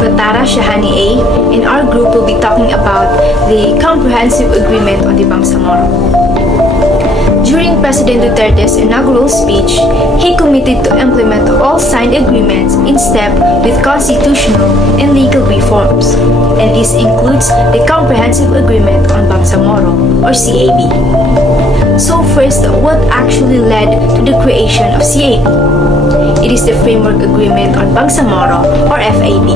Batara Shahani A, and our group will be talking about the Comprehensive Agreement on the Bangsamoro. During President Duterte's inaugural speech, he committed to implement all signed agreements in step with constitutional and legal reforms, and this includes the Comprehensive Agreement on Bangsamoro, or CAB. So first, what actually led to the creation of CAB? It is the Framework Agreement on Bangsamoro, or FAB.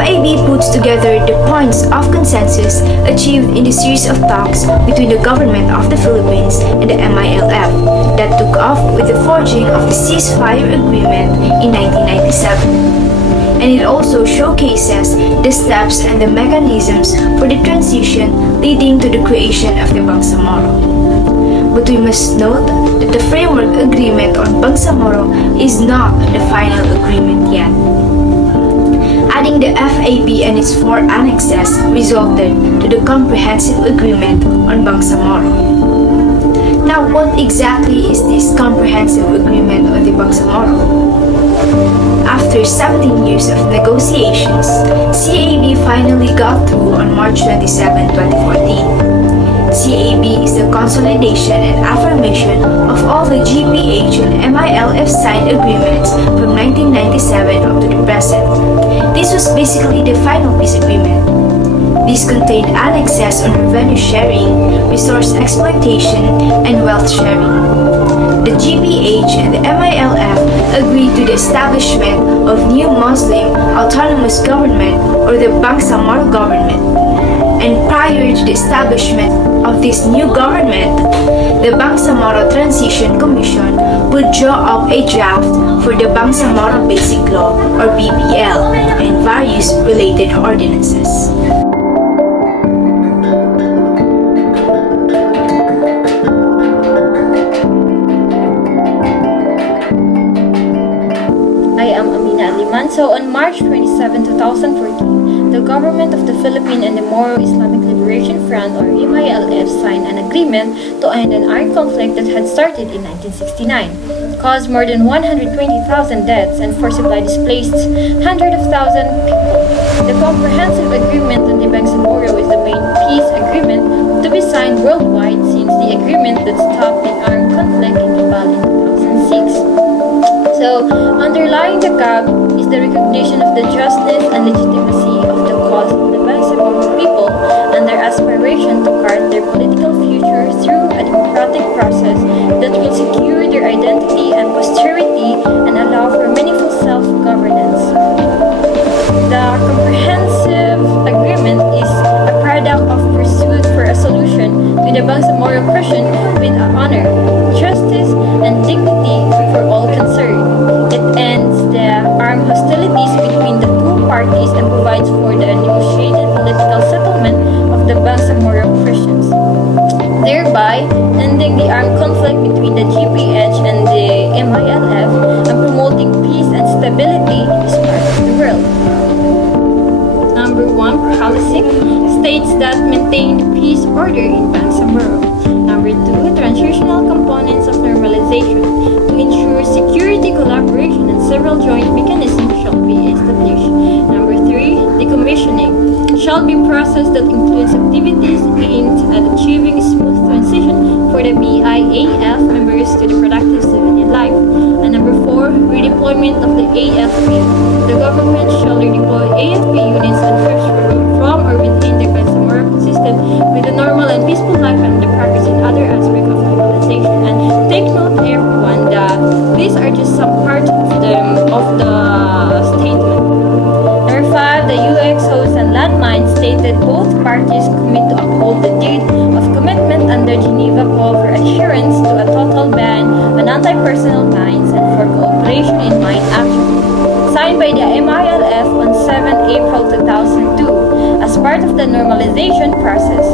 FAB puts together the points of consensus achieved in the series of talks between the government of the Philippines and the MILF that took off with the forging of the ceasefire agreement in 1997. And it also showcases the steps and the mechanisms for the transition leading to the creation of the Bangsamoro. But we must note that the Framework Agreement on Bangsamoro is not the final agreement yet. Adding the FAB and its 4 annexes resulted to the Comprehensive Agreement on Bangsamoro. Now, what exactly is this Comprehensive Agreement on the Bangsamoro? After 17 years of negotiations, CAB finally got through on March 27, 2014. CAB is the consolidation and affirmation of all the GPH and MILF signed agreements from 1997 up to the present. This was basically the final peace agreement. These contained annexes on revenue sharing, resource exploitation, and wealth sharing. The GPH and the MILF agreed to the establishment of new Muslim autonomous government, or the Bangsamoro government. And prior to the establishment of this new government, the Bangsamoro Transition Commission would draw up a draft for the Bangsamoro Basic Law, or BBL, and various related ordinances. So on March 27, 2014, the government of the Philippines and the Moro Islamic Liberation Front, or MILF, signed an agreement to end an armed conflict that had started in 1969, caused more than 120,000 deaths, and forcibly displaced hundreds of thousands of people. The Comprehensive Agreement on the Bangsamoro is the main peace agreement to be signed worldwide since the agreement that stopped the armed conflict in Nepal in 2006. So, underlying the CAB is the recognition of the justice and legitimacy of the cause of the Bangsamoro people and their aspiration to chart their political future through a democratic process that will secure their identity and posterity and allow for meaningful self-governance. The Comprehensive Agreement is a product of pursuit for a solution to the Bangsamoro question with honor, justice, and dignity for all concerned. It ends the armed hostilities between the two parties and provides for the negotiated political settlement of the Bangsamoro Christians, thereby ending the armed conflict between the GPH and the MILF and promoting peace and stability in this part of the world. Number 1 policy states that maintain the peace order in Bangsamoro. Number 2, transitional components of normalization to ensure security collaboration and several joint mechanisms shall be established. Number 3, decommissioning shall be process that includes activities aimed at achieving a smooth transition for the BIAF members to the productive civilian life. And number 4, redeployment of the AFP. The government shall redeploy AFP units and troops from or within the Bangsamoro system with a normal and peaceful life and the progress in other aspects of normalization. And take note, everyone, that these are just some part of the statement. Number 5, the UXOs and landmines stated both parties commit to uphold the deed of commitment under Geneva Call for adherence to a total ban on anti-personnel mines and for cooperation in mine action. Signed by the MILF on 7 April 2002 as part of the normalization process.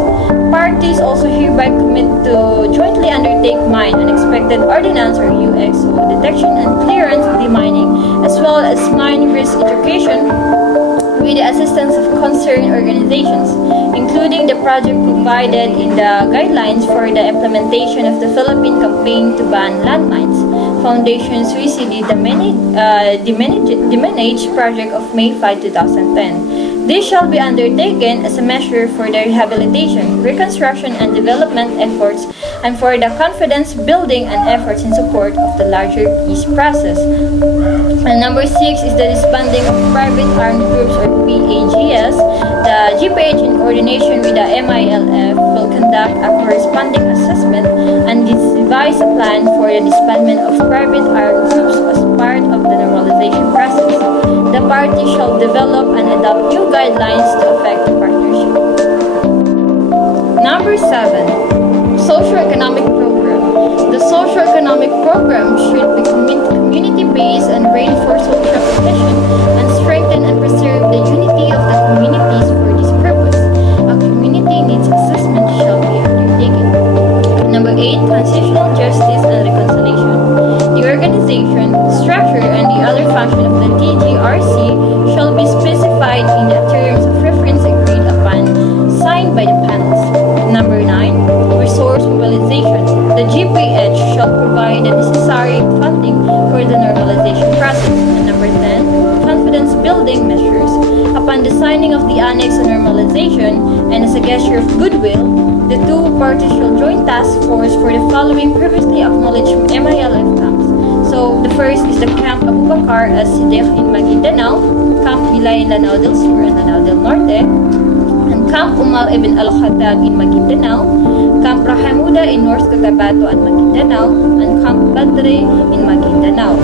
Parties also hereby commit to jointly undertake mine unexpected ordnance or UXO detection and clearance demining, as well as mine risk education with the assistance of concerned organizations, including the project provided in the guidelines for the implementation of the Philippine campaign to ban landmines. Foundation suicide the managed project of May 5, 2010. This shall be undertaken as a measure for the rehabilitation, reconstruction, and development efforts and for the confidence building and efforts in support of the larger peace process. And number 6 is the disbanding of private armed groups or PAGS. The GPH in coordination with the MILF will conduct a corresponding assessment and devise a plan for the disbandment of private armed groups as part of the normalization process. The party shall develop and adopt new guidelines to affect the partnership. Number 7. Socio-economic program. The socio-economic program should be community-based and reinforce social cohesion and strengthen and preserve the unity of the communities for this purpose. A community needs assessment shall be undertaken. Number 8. Transitional justice and reconciliation. The organization, structure, and the other function of the TGRC shall be specified in the terms of reference agreed upon, signed by the panels. Number 9. Resource mobilization. The GPH shall provide the necessary funding for the normalization process. And number 10. Confidence building measures. Upon the signing of the Annex on Normalization and as a gesture of goodwill, the two parties shall join task force for the following previously acknowledged MILF camps. So, the first is the Camp Abu Bakar as Siddiq in Maguindanao, Camp Milay in Lanao del Sur and Lanao del Norte, and Camp Umar ibn al-Khattab in Maguindanao, Camp Rahamuda in North Cotabato and Maguindanao, and Camp Badre in Maguindanao,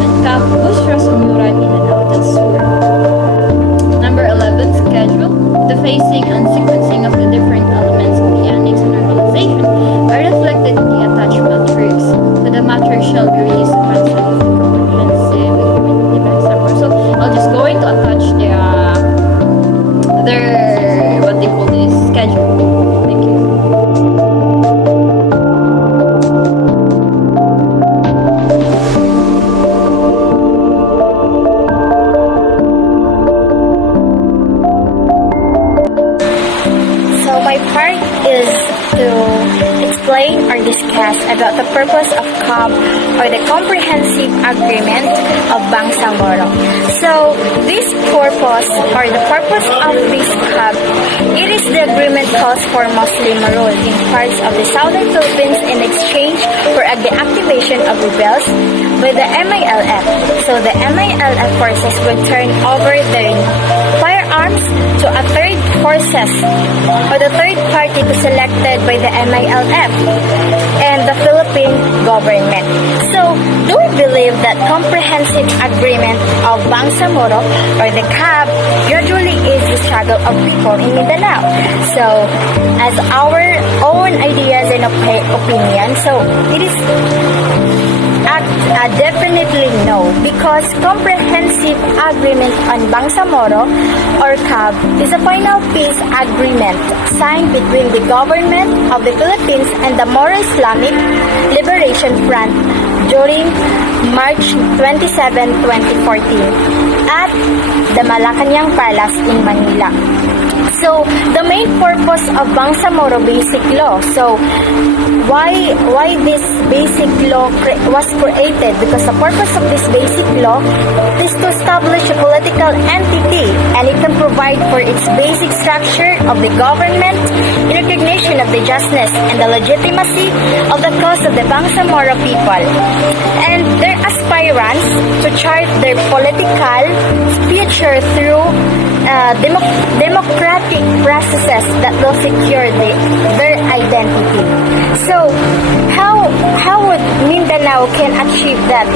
and Camp Busra Sumuran in Lanao del Sur. Number 11, schedule. The phasing and sequencing of the different elements of the Annex on Normalization are reflected in the attached matrix. So the matrix shall be released upon signing of the comprehensive agreement with the Bangsamoro. So I'll just going to attach their what they call this schedule. Thank you. So my part is to explain or discuss about the purpose of CAB or the Comprehensive Agreement of Bangsamoro. So this purpose or the purpose of this CAB, it is the agreement calls for Muslim rule in parts of the southern Philippines in exchange for the activation of rebels by the MILF. So the MILF forces will turn over their firearms to a third forces or the third party to selected by the MILF and the Philippine government. So, do we believe that comprehensive agreement of Bangsamoro or the CAB gradually is the struggle of people in Mindanao? So, as our own ideas and opinion, so it is definitely no, because comprehensive agreement on Bangsamoro or CAB is a final peace agreement signed between the government of the Philippines and the Moro Islamic Liberation Front during March 27, 2014 at the Malacanang Palace in Manila. So, the main purpose of Bangsamoro Basic Law. So, why this basic law was created? Because the purpose of this basic law is to establish a political entity, and it can provide for its basic structure of the government, in recognition of the justness and the legitimacy of the cause of the Bangsamoro people, and their aspirants to chart their political future through democratic processes that will secure their identity. So, how would Mindanao can achieve that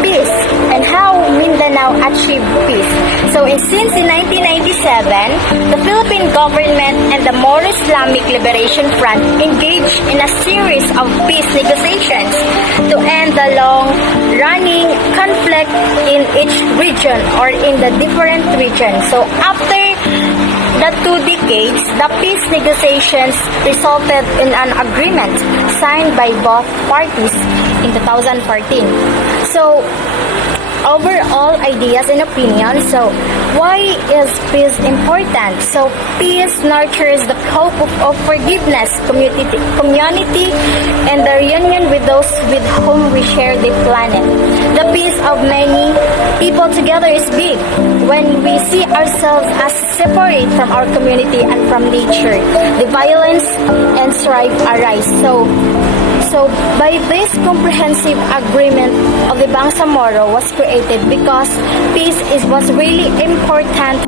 peace, and how Mindanao achieved peace? So, since in 1997, the Philippine government and the Moro Islamic Liberation Front engaged in a series of peace negotiations to end the long-running conflict in each region or in the different regions. So, after the 2 decades, the peace negotiations resulted in an agreement signed by both parties in 2014. So, overall ideas and opinions. So, why is peace important? So, peace nurtures the hope of forgiveness, community, and the reunion with those with whom we share the planet. The peace of many people together is big. When we see ourselves as separate from our community and from nature, the violence and strife arise. So by this comprehensive agreement of the Bangsamoro was created because peace was really important